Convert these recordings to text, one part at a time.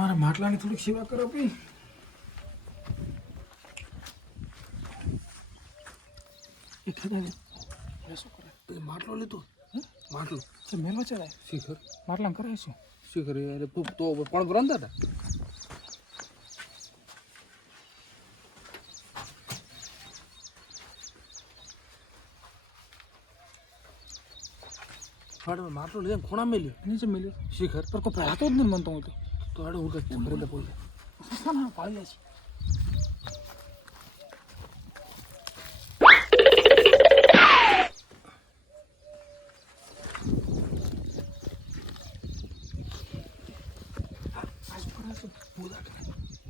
મારા માટલાની થોડીક સેવા કરો પી. એ ખેદાને શું કરે? એટલે માટલો લીધો માટલો તો મેલવા ચડાય શિખર માટલામાં કરાવીશું. શિખર અરે તો પણ ભરંદા હતા ફાડમાં માટલો લઈને ખૂણા મેલ્યો નીચે મેલ્યો શિખર પર કોઈ પહેલાતો જ નહીં મનતો હું તો આડે હું કઈ ભરે બોલે ના પાડી છે.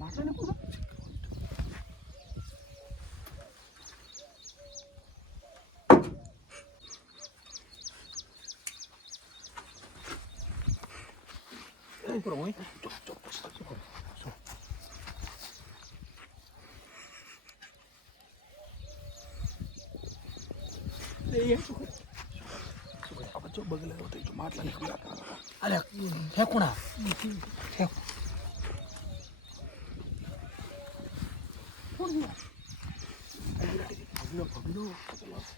માટલાને પૂછો ઉપર હોય બગલે માટલા નીકળ્યા અરે ફેંકુણા ફેંક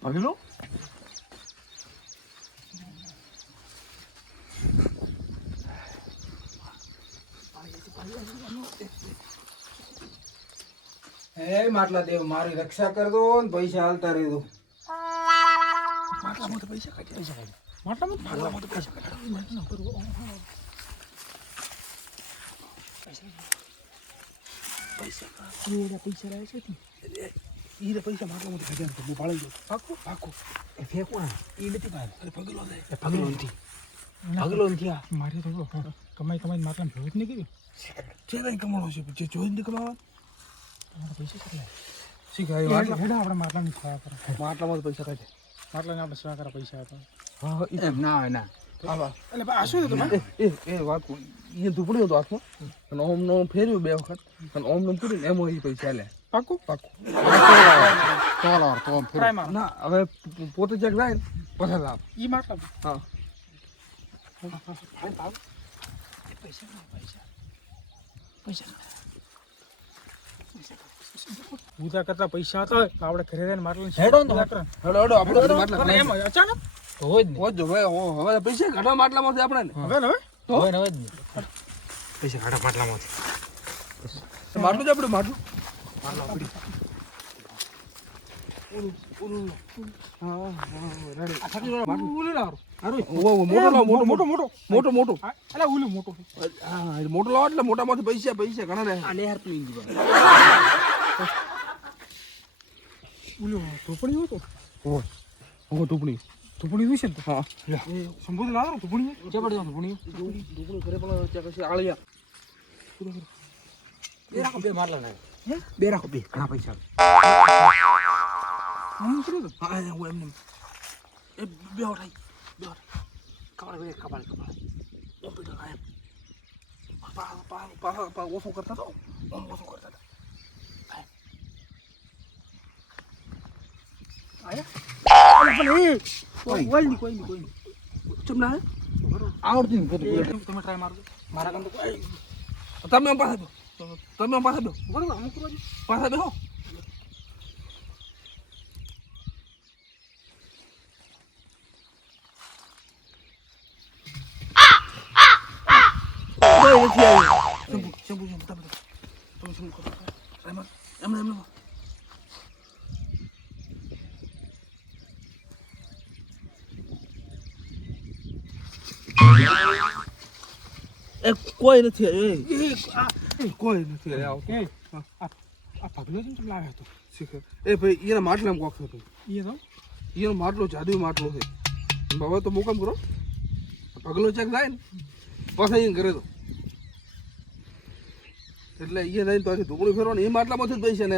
પગલો હે માટલા દેવ મારી રક્ષા કર દો ને પૈસા હાલતા રહી દો. માટલામાં તો પૈસા કાઢ્યા માટલામાં તો પૈસા કાઢ્યા પૈસા લાવે છે ઈ પૈસા માટલામાં કાઢ્યા તો હું પાડી ગયો પાકો પાકો એ ફેંકવા એ નથી ભાઈ અરે પગલો થાય એ પગલો નથી પગલો નથી આ મારે તો કમાઈ માટલામાં ભેગું જ નહીં કર્યું. જે કઈ કમાણો છે જે જોઈને નહીં કમાવા તમારા પૈસા કેટલા શીખાય હેડા આપણે માટલાની સેવા કરે માટલામાં તો પૈસા કાઢે માટલાને આપણે સેવા કરે પૈસા આપે. હા એમ ના હોય ના એટલે આ શું હતું એ વાત એ ઝૂંપડી હતો હાથમાં અને ઓમ નો ફેર્યું 2 વખત અને ઓમ નો કર્યું ને એમ એ પૈસા લે પાકું ના હવે પોતે ચેક જાય ને પછી લાવ ઈ માટલા હા પૂજા કરતા પૈસા હતા તો આપણે ઘરે રહીને માટલાની હેડો ને પૂજા કરે. હેડો હેડો આપણે માટલા એમ અચાનક તો હોય જ નહીં હવે પૈસા ઘટા માટલામાંથી આપણે ને હવે ને હવે તો હવે જ નહીં પૈસા કાઢા માટલામાંથી માટલું જ આપણે માટલું મોટો લાવો એટલે મોટામાંથી પૈસા ઘણા રહે ટોપણી હતો ટુકડી ટોપણી જોઈશે ને તો હા સંબોધન લાવો ટોપણી જબરદસ્ત ટોપણી ટુકડી કરે પણ પછી આળિયા બે રાખો બે માટલા ને બે રાખો બે ઘણા પૈસા હું કર્યું તો હા હું એમને એ બે ઉઠાઈ કપાળ બે કપાળ કોમ્પ્યુટર આયા પા ઓછો કરતા તો ઓછો કરતા હતા કોઈ નહીં ચમના આવડતી નહીં તમે ટ્રાય મારો મારા કામ તો તમે પાસે દો બરોબર અમુક કરો પાસે બેહો કોઈ નથી કોઈ નથી આ પગલો છે લાવે હતો શીખે એ ભાઈ એના માટલામાં કોક હતો એ તો એનો માટલો જાદુ માટલો છે હવે તો મોકામ કરો પગલો ચેક જાય ને પાછા એને કરે તો એટલે એ નહીં તો ઢુકડી ફેરવાનું એ માટલામાંથી જ પૈસા ને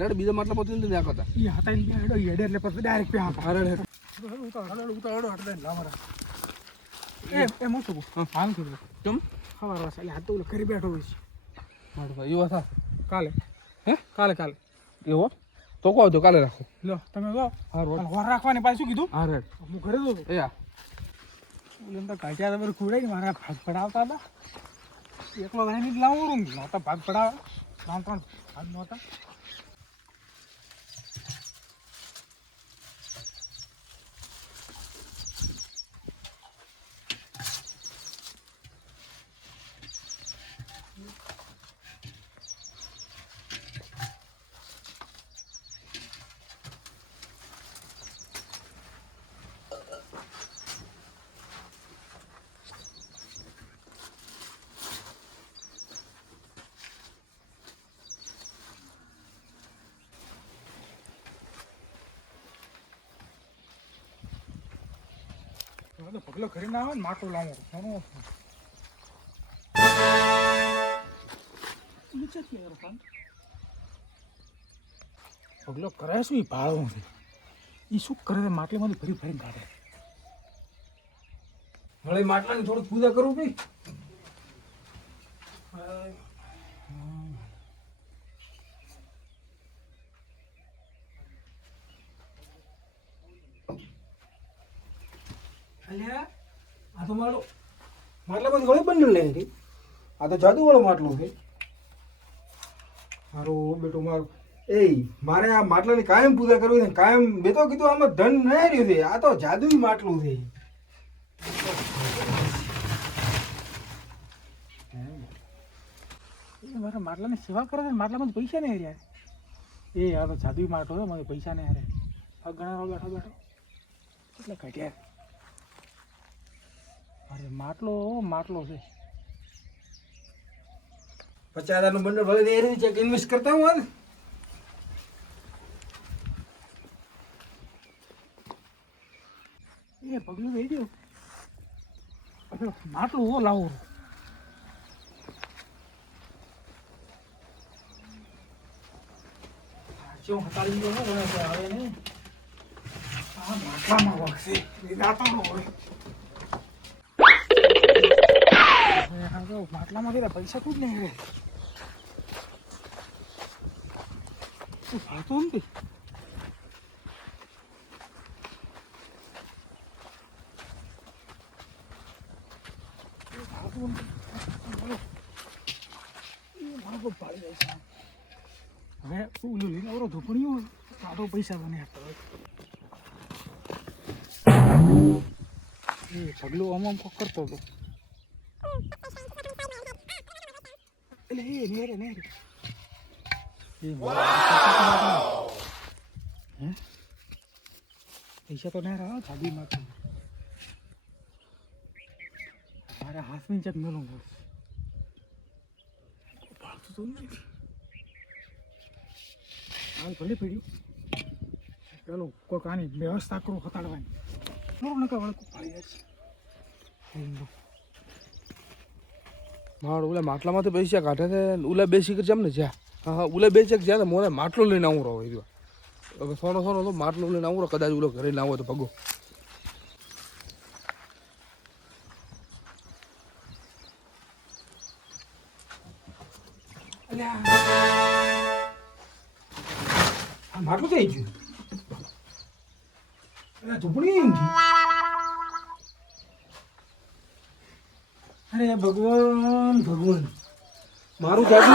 રેડ બીજા માટલામાંથી નથી નાખતા એ હતા ને બેડો હેડે એટલે પછી ડાયરેક્ટ પે આપા હારે ઉતાળો હટ દે લાવરા એ મોટું હાલ કીધું કેમ ખબર હશે એટલે હાથ તો કરી બેઠો હોય છે મારો ભાઈ એવો થા કાલે કાલે એવો તો કહો તો કાલે રાખો લો તમે લો હારું વર રાખવાની પાછું શું કીધું હા રેડ હું ઘરે દો એ હા તો કાઢ્યા તમે ખુડાઈ મારા ભાગ પડાવતા હતા એકલો લાઈને જ લાવું નહોતા ભાગ પડાવે 3 ભાગ નહોતા. તો પગલો કરી ના આવે ને માટલું લાવો ઘણું પગલો કરે શું એ ભાળો છે એ શું કરે છે માટલીમાંથી ફરી ફરીને કાઢે હવે માટલાની થોડીક પૂજા કરું ભાઈ. અલ્યા આ તો માટલામાંથી ઘણી બંડલ લે છે. આ તો જાદુવાળો માટલો છે. મારું બેટું મારું મારે આ માટલાની કાયમ પૂજા કરવી છે. કાયમ મેં તો કીધું આમાં ધન નહીં રહ્યું છે. આ તો જાદુઈ માટલું છે. મારા માટલાની સેવા કરે છે માટલામાં પૈસા નહીં રહ્યા એ આ તો જાદુઈ માટલો છે મને પૈસા નહીં હારે આ ઘણા બેઠો બેઠો એટલે કાઢ્યા અરે માટલો છે 50,000 નું બંડલ ભલે દે રહી છે ઇન્વેસ્ટ કરતા હું એ પગલું દઈ દો માટલું હો લાવો શું હટાડી દો આવે ને આ માટલામાં વાગશે દાંતોડો હોય માટલામાં પૈસા ખૂબ નહીં હવે તું ફાળતો નથી હવે ઓલું લઈને ઓરો ધોપણીઓ સારો પૈસા બને આપતા હોય એ પગલું આમ કોક કરતો હતો એટલે એ નેરે પૈસા તો નહીં રહ્યા જાદુમાં મારા હાથની ચક મેલું ભાળતું તો નહીં હાલ ભલે પડ્યું ચાલો કોઈક આની વ્યવસ્થા કરું હતાડવાની થોડું નકા વાળું ફાળી જાય છે મારું ઓલા માટલામાંથી પૈસા કાઢે છે ઓલા બે શીખર છે ને જ્યાં હા ઓલા બે ચેક જ્યાં મોને માટલો લઈને આવું રહો હવે સોનો તો માટલો લઈને આવું રહો કદાચ ઓલો ઘરે ના હોય તો પગો માટલું થઈ ગયું ઝૂંપડી અરે ભગવાન મારું જાદુ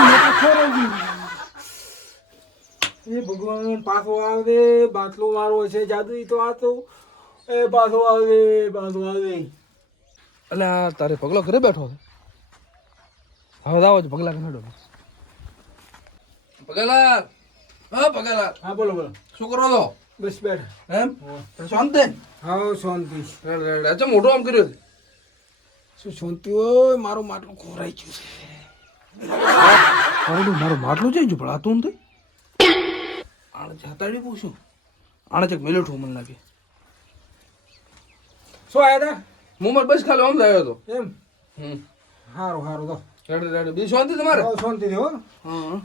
એ ભગવાન પાછો આવે બાટલો મારો છે જાદુ તો આ તો એ પાછો આવે એટલે આ તારે પગલો ઘરે બેઠો છે હવે આવો જ પગલા ઘડો પગલાલ હા બોલો શું કરો છો બસ બેઠા એમ શાંતિ હા શાંતિ અચ્છા મોટો આમ કર્યો છે શું શાંતિ હોય મારું માટલું ખોરાઈ ગયું છે મારું માટલું જઈ ગયું પણ આ તો નથી આણે જાતાડી પૂછું આણે ચેક મેલેઠું મને લાગે શું આવ્યા હતા હું મારે બસ ખાલી આમ જ આવ્યો હતો એમ સારું તો બીજી શાંતિ તમારે શાંતિ હો હા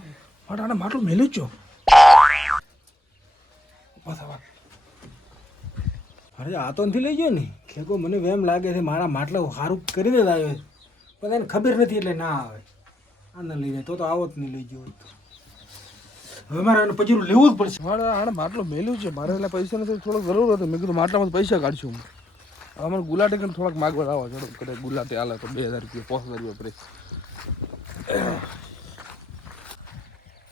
આણે માટલું મેલ્યું જ છો અરે આ તો નથી લઈ ગયો ને ખેકો મને એમ લાગે છે મારા માટલા સારું કરીને જ આવ્યો છે પણ એને ખબર નથી એટલે ના આવે આને લઈ જાય તો આવો જ નહીં લઈ ગયો હવે મારે એને પજીરું લેવું જ પડશે મારે આને માટલો મેલ્યું છે મારે એટલે પૈસા નથી થોડોક જરૂર હતો મેં કીધું માટલામાં પૈસા કાઢશું હું હવે મને ગુલાટી થોડાક માગવા આવો ચડો કદાચ ગુલાટી હાલે તો 2,000 રૂપિયા 5,000 રૂપિયા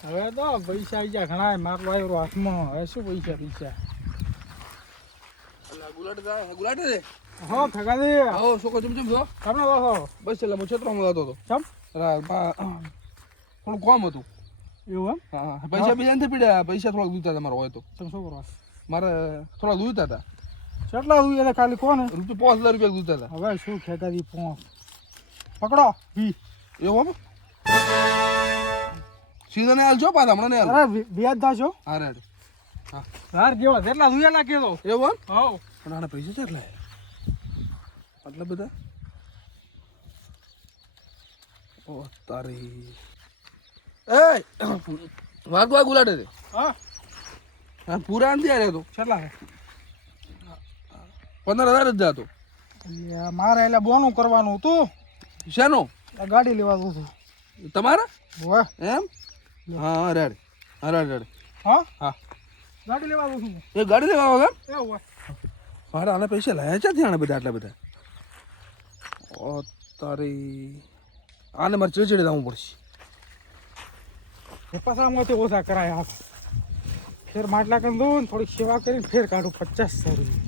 હવે તો પૈસા આવી ગયા ઘણા માટલો આવ્યો હાથમાં હવે શું પૈસા ગુલાટ રે હો ખગાદી આવો છોકરો ચમચમ છો તમને બસો બસ એટલે હું છેતરામાં હતો તો ચમ થોડું કામ હતું એવું એમ હા પૈસા બીજા નથી પીડ્યા પૈસા થોડાક દૂતા હતા મારા હોય તો તમે શું કરો મારે થોડા દૂતા હતા કેટલા હોય એટલે ખાલી કોને રૂપિયા 5000 રૂપિયા દૂતા હતા હવે શું ખેગાદી પોંચ પકડો વી એવું આમ સીધા ને હાલ છો પાછા હમણાં ને હાલ અરે વ્યાજ દાશો હા રેડ હાર જેવા જેટલા જોઈએ કેતો એવું આમ હો પણ આના પૈસા કેટલા આટલા બધા ઓ તારી એ વાગવા ગુલાટે છે હા હા પૂરા નથી આરે તો કેટલા છે 15000 જ જાતો એટલે મારે એટલે બોનું કરવાનું હતું શેનો આ ગાડી લેવાનું હતું તમારા હોય એમ હા રેડ હા રેડ હા હા ગાડી લેવાનું હતું એ ગાડી લેવા આવે એમ એવું હોય મારે આને પૈસા લાયા છે આને બધા આટલા બધા ઓ તારી આને મારે ચીડચીડે લાવવું પડશે એ પાછામાંથી ઓછા કરાય આપ ફેર માટલા કરી દઉં ને થોડીક સેવા કરીને ફેર કાઢું 50 રૂપિયા